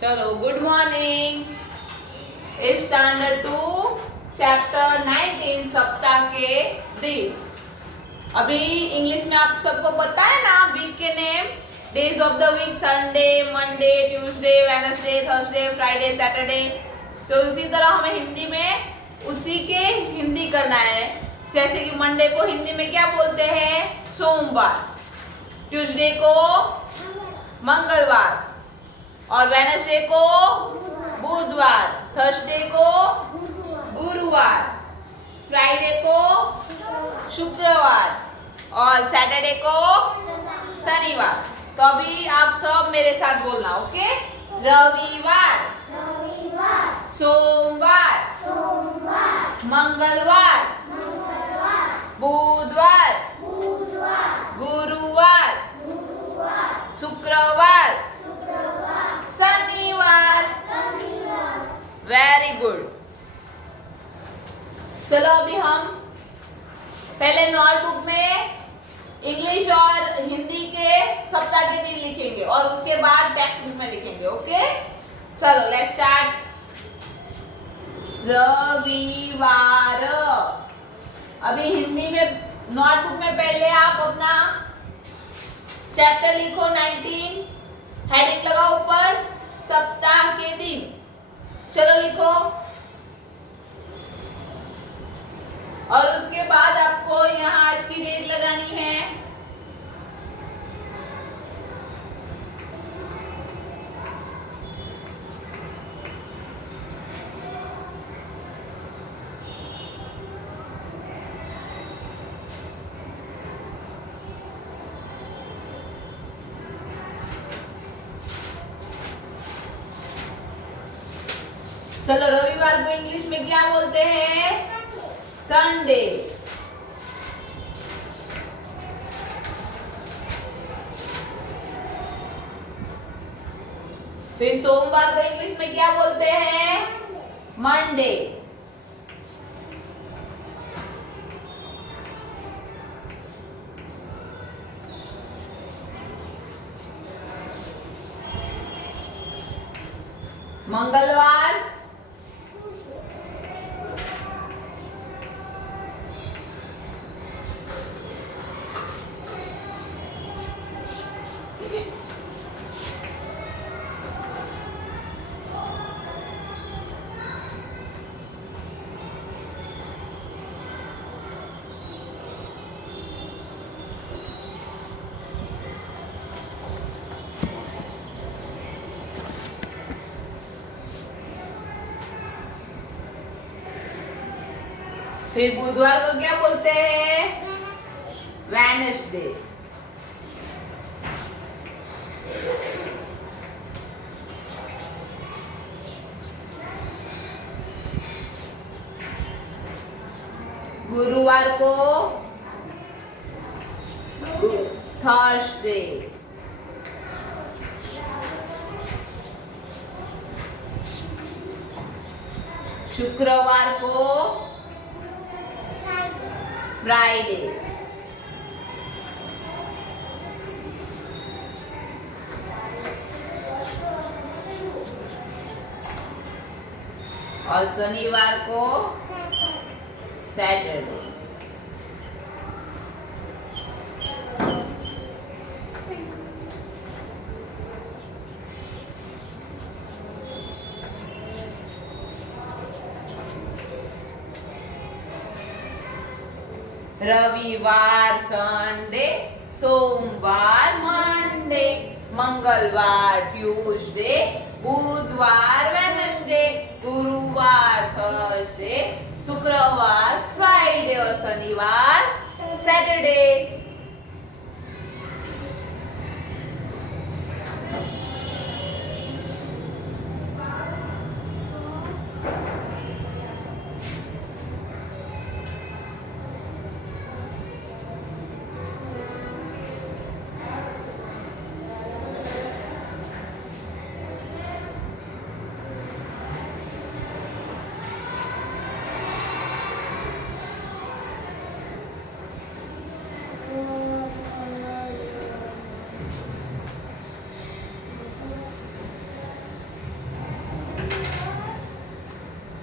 चलो good morning. Standard 2 chapter 19 सप्ताह के दिन। अभी इंग्लिश में आप सबको पता है ना वीक के name, days of the week, Sunday, Monday, Tuesday, Wednesday, Thursday, Friday, Saturday. तो उसी तरह हमें हिंदी में उसी के हिंदी करना है। जैसे कि मंडे को हिंदी में क्या बोलते हैं? सोमवार। ट्यूसडे को मंगलवार, और वेडनेसडे को बुधवार, थर्सडे को गुरुवार, फ्राइडे को शुक्रवार और सैटरडे को शनिवार। तो अभी आप सब मेरे साथ बोलना, ओके? रविवार, सोमवार, मंगलवार, बुधवार, गुरुवार, शुक्रवार, शनिवार। Very good. चलो अभी हम पहले नोटबुक में इंग्लिश और हिंदी के सप्ताह के दिन लिखेंगे और उसके बाद टेक्स्ट बुक में लिखेंगे, ओके? चलो लेट्स स्टार्ट। रविवार। अभी हिंदी में नोटबुक में पहले आप अपना चैप्टर लिखो 19, हेडिंग लगाओ ऊपर, सप्ताह के दिन। चलो लिखो। और उसके बाद आपको यहाँ आज की डेट लगानी है। चलो रविवार को इंग्लिश में क्या बोलते हैं? संडे। फिर सोमवार को इंग्लिश में क्या बोलते हैं? मंडे। मंगलवार फिर बुधवार को क्या बोलते हैं? वेडनेसडे। गुरुवार को थर्सडे। शुक्रवार को फ्राइडे। और शनिवार को सैटरडे। रविवार संडे, सोमवार मंडे, मंगलवार ट्यूसडे, बुधवार वेडनेसडे, गुरुवार थर्सडे, शुक्रवार फ्राइडे और शनिवार सैटरडे।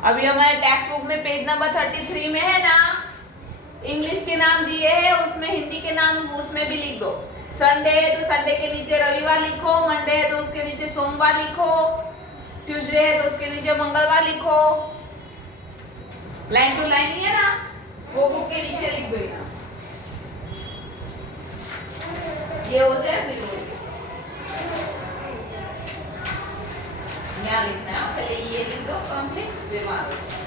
अभी हमारे टेक्स्ट बुक में पेज नंबर 33 में है ना, इंग्लिश के नाम दिए हैं, उसमें हिंदी के नाम उसमें भी लिख दो। संडे है तो संडे के नीचे रविवार लिखो, मंडे है तो उसके नीचे सोमवार लिखो, ट्यूसडे है तो उसके नीचे मंगलवार लिखो। लाइन टू लाइन ही है ना, वो बुक के नीचे लिख दो यहाँ। ये हो जाए फिर हो जाए। यहाँ लिखना है, पहले ये लिख दो कंप्लीट, फिर वहां लिखो।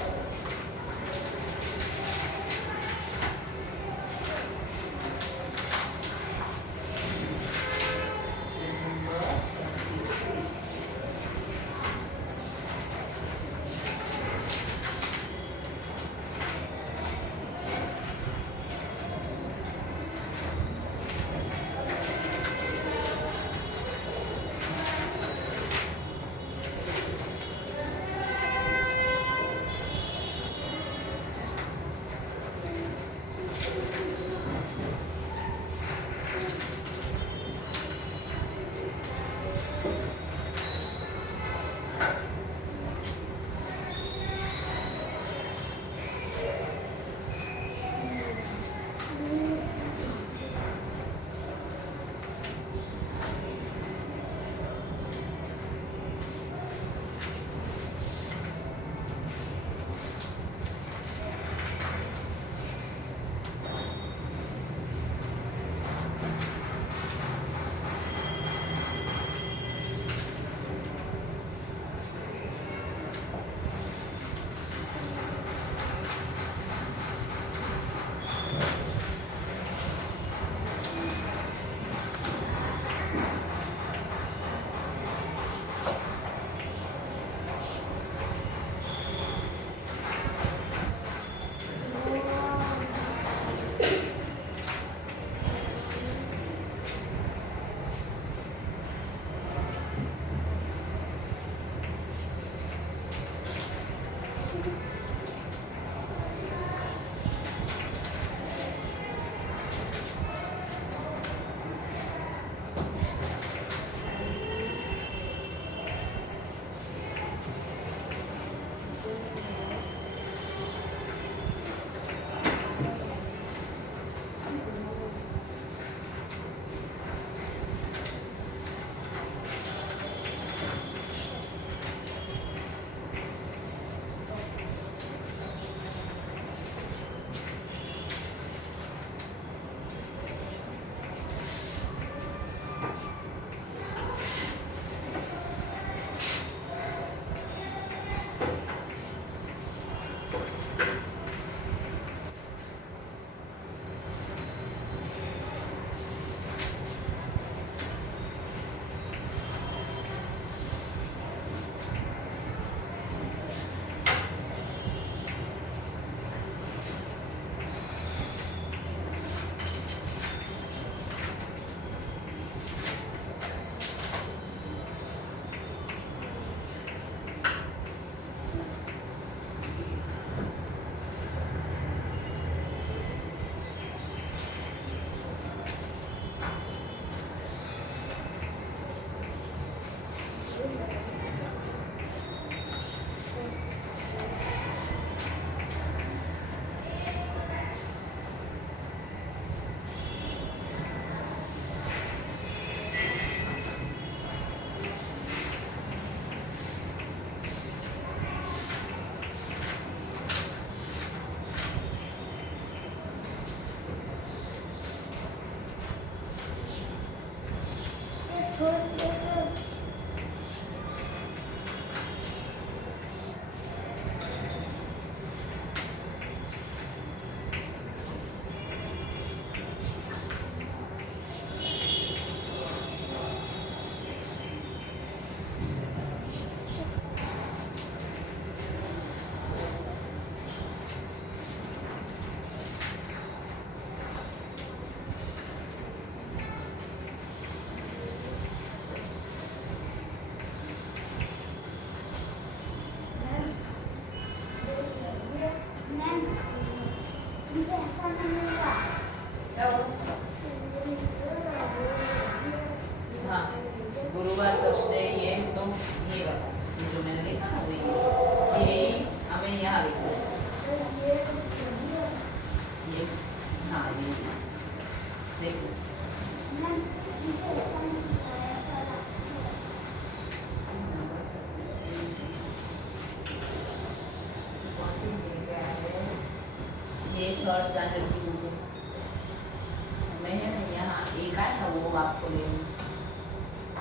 थर्ड स्टैंडर्ड की बुक में है ना, यहाँ एक आया था वो आपको ले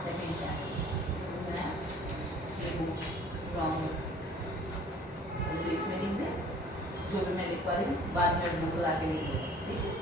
सेकेंड स्टैंडर्ड ये बुक रॉन्ग, तो इसमें लिख दें जो भी मैं लिखवा रही हूँ, बाद में बुक ला के लिख दूँगा, ठीक है।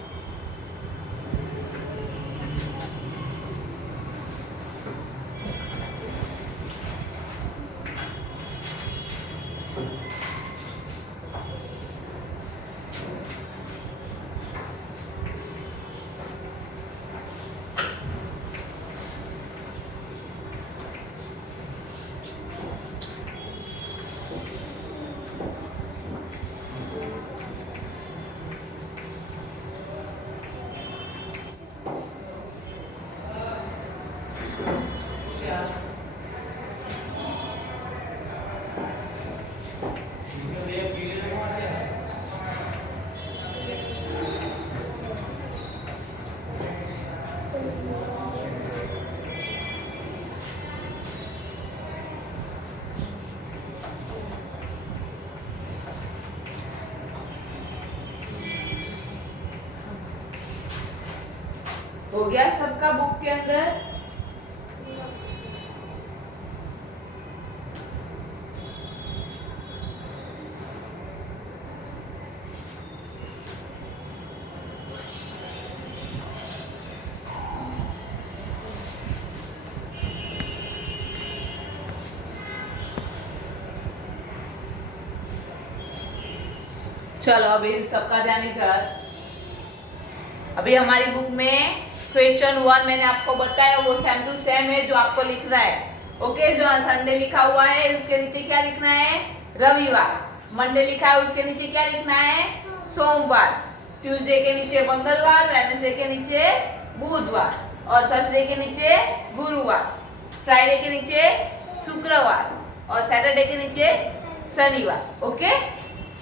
हो गया सबका बुक के अंदर? चलो अभी सबका ध्यान इधर। अभी हमारी बुक में क्वेश्चन 1 मैंने आपको बताया वो सेम टू सेम है जो आपको लिखना है। ओके, जो संडे लिखा हुआ है उसके नीचे क्या लिखना है? रविवार। मंडे लिखा है उसके नीचे क्या लिखना है? सोमवार। ट्यूसडे के नीचे मंगलवार, वेडनेसडे के नीचे बुधवार और थर्सडे के नीचे गुरुवार, फ्राइडे के नीचे शुक्रवार और सैटरडे के नीचे शनिवार। ओके,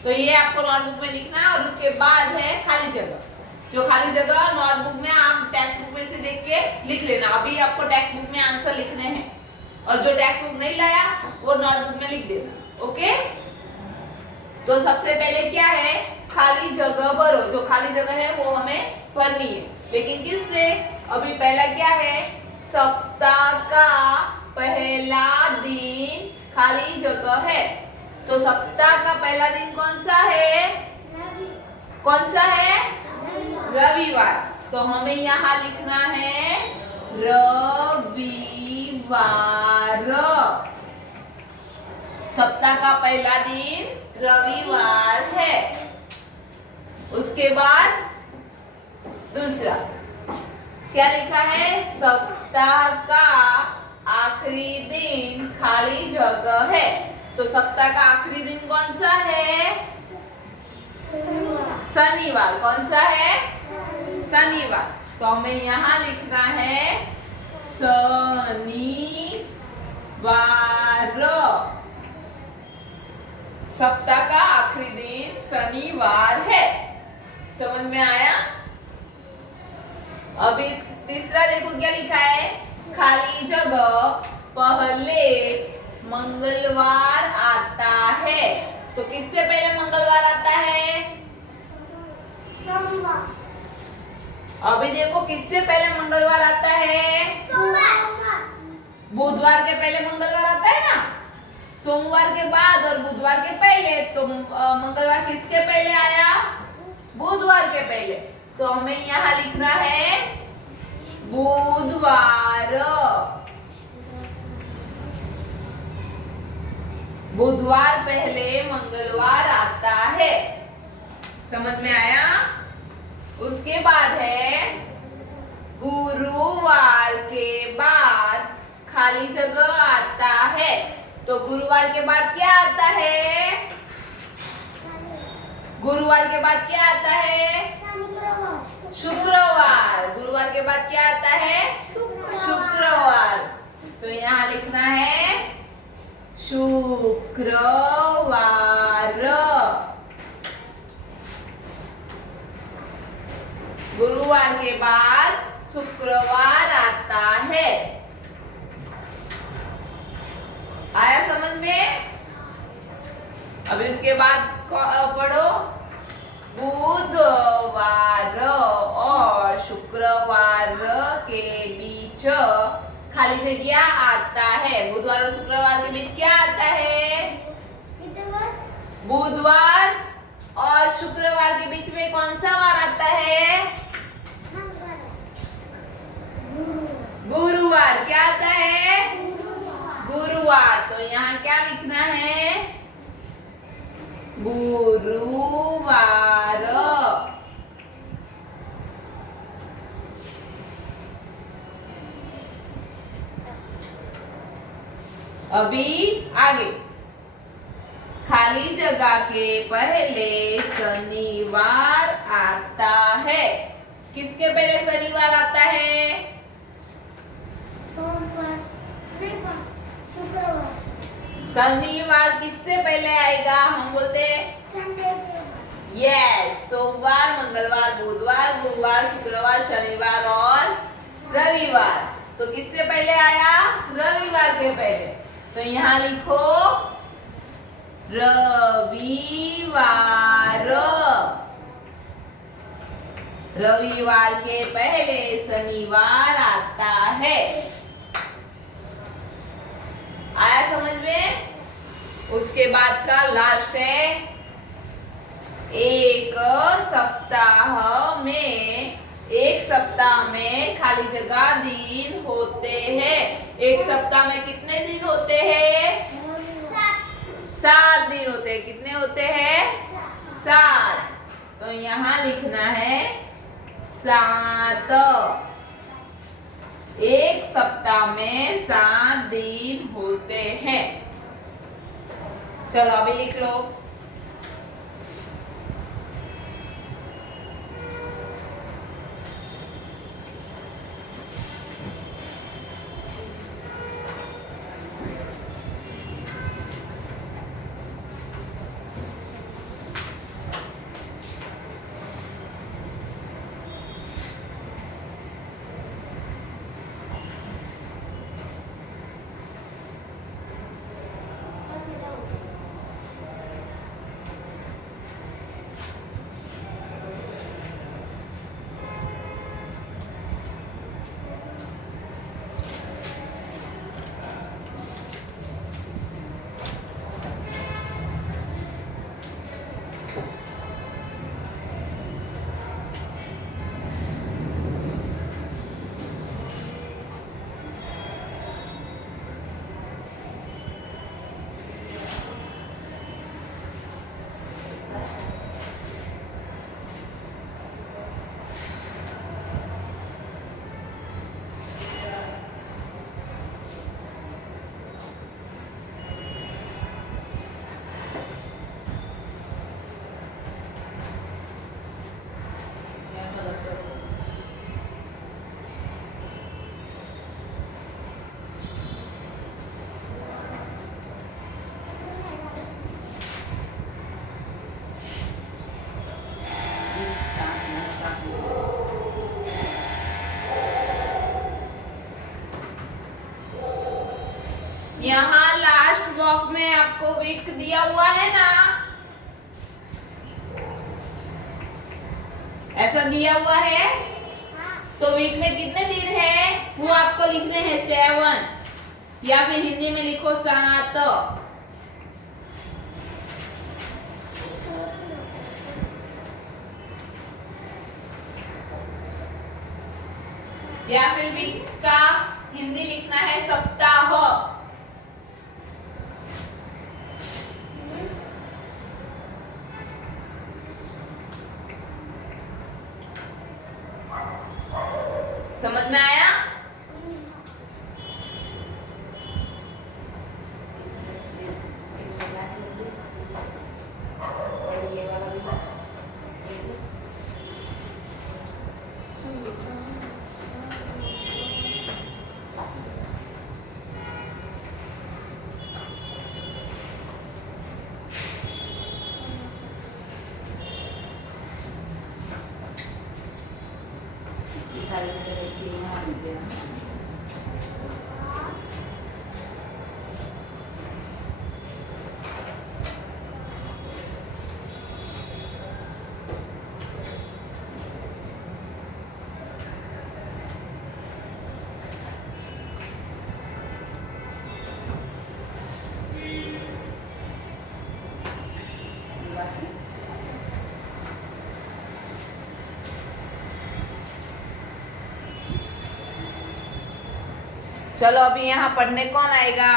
तो ये आपको नोटबुक में लिखना है। और उसके बाद है खाली जगह। जो खाली जगह नोटबुक में आप टेक्स्ट बुक में से देख के लिख लेना। अभी आपको टेक्स्ट बुक में आंसर लिखने हैं और जो टेक्स्ट बुक नहीं लाया वो नोटबुक में लिख देना। ओके, तो सबसे पहले क्या है? खाली जगह भरो। जो खाली जगह है वो हमें भरनी है, लेकिन किससे? अभी पहला क्या है? सप्ताह का पहला दिन खाली जगह है। तो सप्ताह का पहला दिन कौन सा है? कौन सा है? रविवार। तो हमें यहाँ लिखना है रविवार। सप्ताह का पहला दिन रविवार है। उसके बाद दूसरा क्या लिखा है? सप्ताह का आखिरी दिन खाली जगह है। तो सप्ताह का आखिरी दिन कौन सा है? शनिवार। कौन सा है? शनिवार। तो हमें यहाँ लिखना है शनिवार। सप्ताह का आखिरी दिन शनिवार है। समझ में आया? अभी तीसरा देखो क्या लिखा है? खाली जगह पहले मंगलवार आता है। तो किससे पहले मंगलवार आता है? अभी देखो किससे पहले मंगलवार आता है? बुधवार के पहले मंगलवार आता है ना। सोमवार के बाद और बुधवार के पहले। तो मंगलवार किसके पहले आया? बुधवार के पहले। तो हमें यहाँ लिखना है बुधवार। बुधवार पहले मंगलवार आता है। समझ में आया? उसके बाद है गुरुवार के बाद खाली जगह आता है। तो गुरुवार के बाद क्या आता है? गुरुवार के बाद क्या आता है? शुक्रवार। गुरुवार के बाद क्या आता है? शुक्रवार। तो यहाँ लिखना है शुक्रवार। गुरुवार के बाद शुक्रवार आता है। आया समझ में? अभी उसके बाद पढ़ो बुधवार और शुक्रवार के बीच खाली जगह आता है। बुधवार और शुक्रवार के बीच क्या आता है? बुधवार और शुक्रवार के बीच में कौन सा वार आता है? गुरुवार। क्या आता है? गुरुवार। तो यहाँ क्या लिखना है? गुरुवार। अभी आगे, खाली जगह के पहले शनिवार आता है। किसके पहले शनिवार आता है? सोमवार, शुक्रवार। शनिवार किससे पहले आएगा? हम बोलते हैं यस। सोमवार, मंगलवार, बुधवार, गुरुवार, शुक्रवार, शनिवार और रविवार। तो किससे पहले आया? रविवार के पहले। तो यहाँ लिखो रविवार। रविवार के पहले शनिवार आता है। आया समझ में? उसके बाद का लास्ट है एक सप्ताह में खाली जगह दिन होते हैं। एक सप्ताह में कितने दिन होते हैं? 7 दिन होते हैं। कितने होते हैं? 7। तो यहाँ लिखना है 7। एक सप्ताह में 7 दिन होते हैं। चलो अभी लिख लो। यहाँ लास्ट बॉक्स में आपको वीक दिया हुआ है ना, ऐसा दिया हुआ है। तो वीक में कितने दिन है वो आपको लिखने हैं 7, या फिर हिंदी में लिखो 7। या फिर वीक का हिंदी लिखना है सप्ताह। समझ में आया? चलो अभी यहाँ पढ़ने कौन आएगा?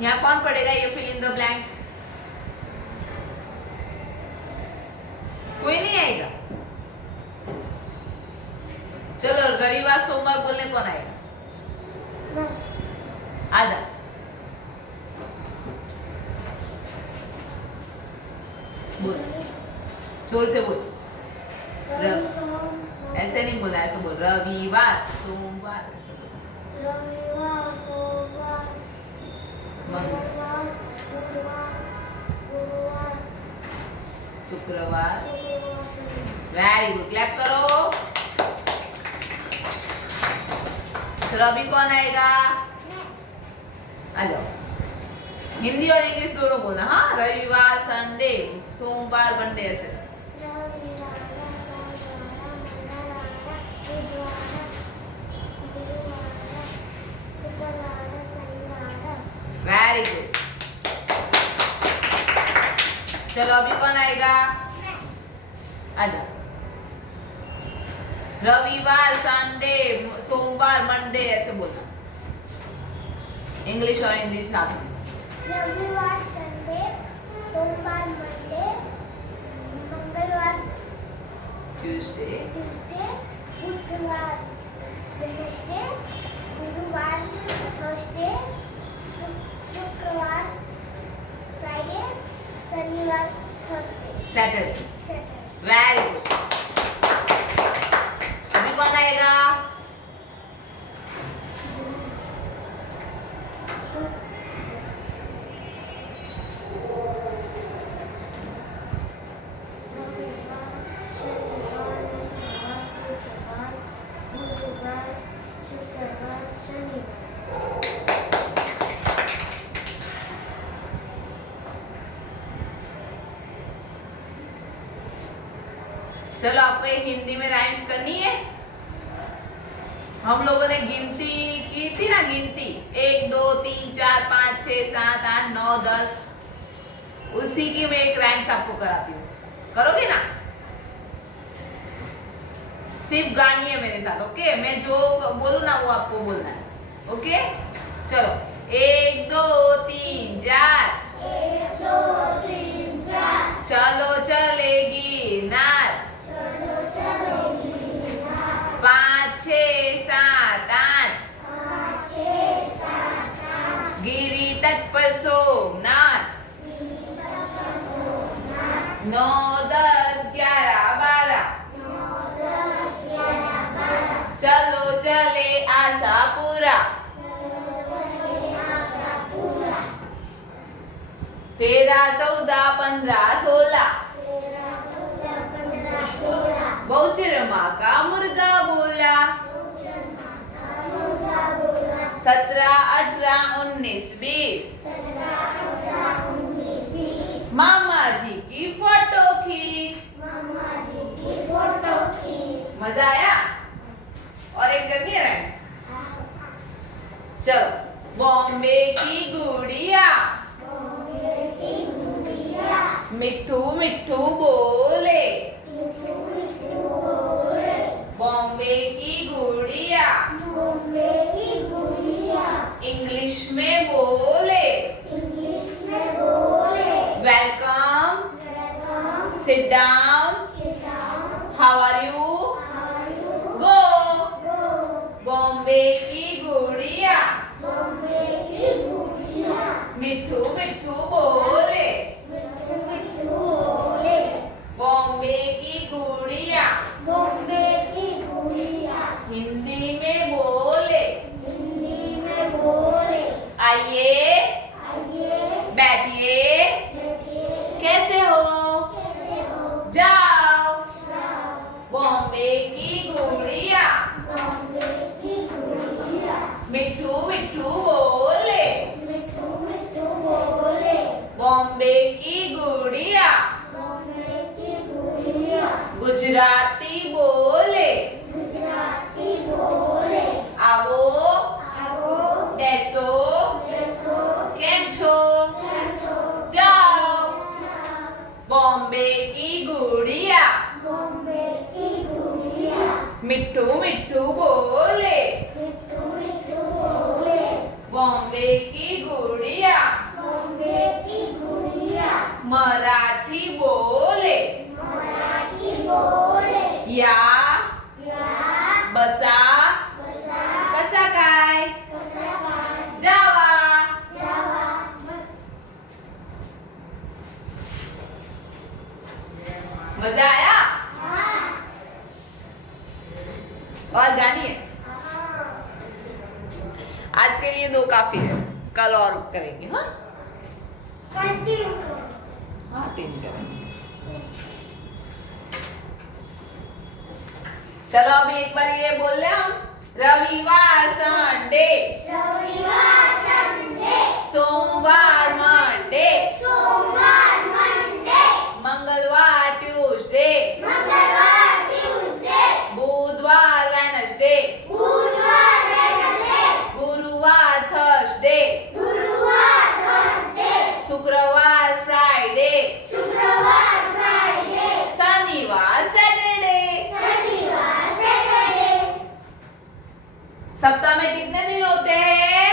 यहाँ कौन पढ़ेगा? ये फिल इन द ब्लैंक्स। कोई नहीं आएगा? चलो रविवार सोमवार बोलने कौन आएगा? आजा। बोल, जोर से बोल। ऐसे नहीं बोला, ऐसे बोल। रविवार सोमवार ऐसे बोल। रविवार सोमवार मंगलवार बुधवार गुरुवार शुक्रवार। शनिवार। वेरी गुड, क्लैप करो। तो अभी कौन आएगा? आ जाओ। हिंदी और इंग्लिश दोनों बोलना। हाँ, रविवार संडे सोमवार मंडे ऐसे। Very good. चलो अभी कौन आएगा? आजा। रविवार संडे सोमवार मंडे ऐसे बोलना। इंग्लिश और हिंदी साथ में। रविवार संडे सोमवार मंडे मंगलवार ट्यूसडे बुधवार वेडनेसडे गुरुवार थर्सडे शुक्रवार फ्राइडे शनिवार थर्सडे सैटरडे। Very good. अभी कौन आएगा? चलो आपको एक हिंदी में राइम्स करनी है। हम लोगों ने गिनती की थी ना, गिनती 1 2 3 4 5 6 7 8 9 10, उसी की मैं एक राइम्स आपको कराती हूँ। करोगे ना? सिर्फ गानी है मेरे साथ, ओके? मैं जो बोलूँ ना वो आपको बोलना है, ओके? चलो 1 2 3 4 1 2 3 4 चलो चलेगी नार। 5 6 7 8 गिरी तट पर सोमनाथ। 9 10 11 12 चलो चले आशापुरा। 13 14 15 16 बहुचर माँ का मुर्गा बोला। 17 18 19 20 मामा जी की फोटो खींच। मजा आया? और एक करनी है राइम। चलो बॉम्बे की गुड़िया मिट्ठू मिट्ठू बोले। बॉम्बे की गुड़िया इंग्लिश में बोले। Welcome, sit down, how are you, go. Bombay की गुड़िया मिट्ठू मिट्ठू बोले। बॉम्बे की गुड़िया हिंदी में बोले। आइए बैठिए, कैसे हो? जा बॉम्बे की गुड़िया बॉम्बे की गुड़िया मराठी बोले मराठी बोले या बसा कसा कसा काय कसा काय जावा जावा मजा आया हाँ और गानी है आज के लिए 2 काफी है कल और करेंगे हाँ कंटिन्यू हाँ 3 करेंगे चलो अभी एक बार ये बोल रहे हम रविवार संडे रविवार संडे सोमवार मंडे सोमवार मंडे मंगलवार ट्यूसडे मंगलवार ट्यूसडे बुधवार वेडनेसडे बुधवार वेडनेसडे गुरुवार थर्सडे गुरुवार थर्सडे शुक्रवार फ्राइडे शुक्रवार फ्राइडे शनिवार सैटरडे शनिवार सैटरडे सप्ताह में कितने दिन होते हैं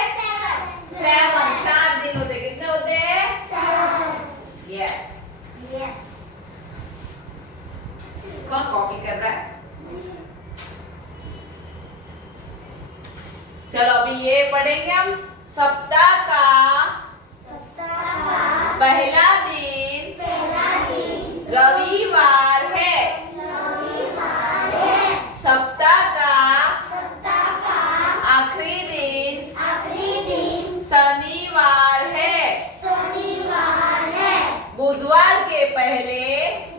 7 7 दिन होते हैं कितने होते हैं यस यस कौन कॉपी कर रहा है चलो अभी ये पढ़ेंगे हम सप्ताह का सप्ताह का पहला दिन पहला दिन रविवार है रविवार है सप्ताह का सप्ताह का आखिरी दिन आखिरी दिन शनिवार है शनिवार है बुधवार के पहले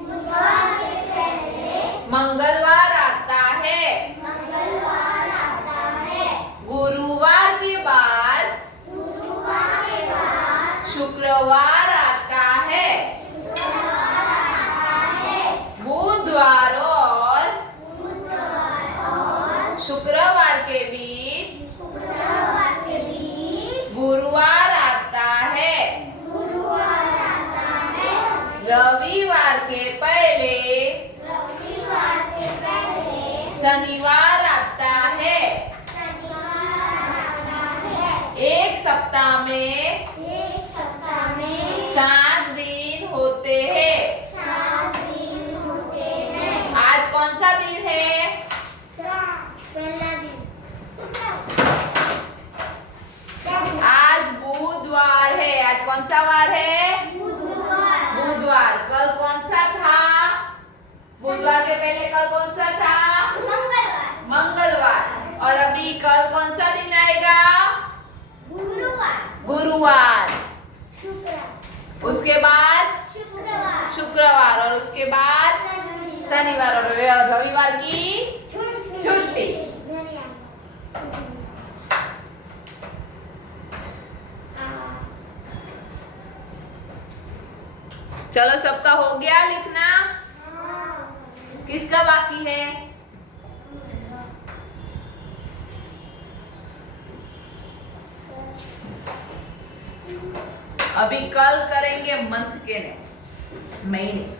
बुधवार के पहले मंगलवार आता है मंगलवार आता है गुरुवार के बाद गुरुवार के बाद शुक्रवार आता है शुक्रवार आता है बुधवार और बुधवार और शुक्रवार के बीच शुक्रवार के बीच गुरुवार आता है गुरुवार आता है रविवार के पहले रविवार के पहले शनिवार आता है शनिवार आता है एक सप्ताह में एक सप्ताह में 7 दिन होते हैं 7 दिन होते हैं आज कौन सा दिन है पहला दिन आज बुधवार है आज कौन सा वार है बुधवार बुधवार कल कौन सा था बुधवार के पहले कल कौन सा था मंगलवार मंगलवार और अभी कल कौन सा दिन आएगा गुरुवार गुरुवार शुक्रवार उसके बाद शुक्रवार शुक्रवार और उसके बाद शनिवार और रविवार की छुट्टी चलो सबका हो गया लिखना किसका बाकी है अभी कल करेंगे मंथ के महीने